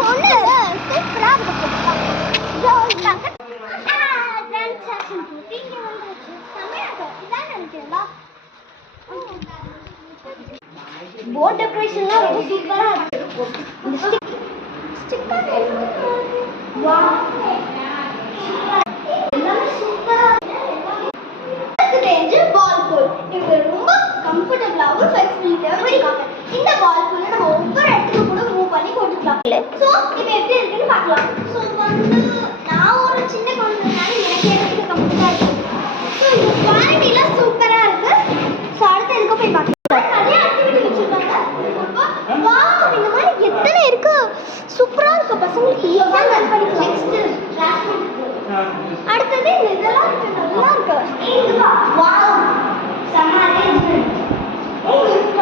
ஒண்ணு சூப்பரா இருக்கு. போட் டெக்கரேஷன்லாம் ரொம்ப சூப்பரா இருக்கு. பால் பூல் இது ரொம்ப கம்ஃபர்டபுளாகவும் ஃபிளெக்சிபிலிட்டியாகவும் வச்சிருக்காங்க. இந்த பால் பூலை நம்ம ஒவ்வொரு இடத்துக்கு கூட மூவ் பண்ணி போட்டுக்கலாம். ஸோ இப்போ எப்படி இருக்குன்னு பார்க்கலாம். ஸோ வந்து நான் ஒரு சின்ன குழந்தைனால எனக்கு எடுத்துக்க கம்ஃபர்டாக இருக்கு. ஸோ இந்த குவாலிட்டிலாம் சூப்பராக இருக்கு. ஸோ அடுத்து எதுக்கு போய் பார்க்கலாம். நிறைய ஆக்டிவிட்டி வச்சிருக்காங்க. வா இந்த மாதிரி எத்தனை இருக்கு, சூப்பராக இருக்கு. பசங்களுக்கு ஈஸியாக ரன் பண்ணிக்கலாம். நெக்ஸ்ட் அடுத்தது இதெல்லாம் இருக்கு, நல்லா இருக்கு. வா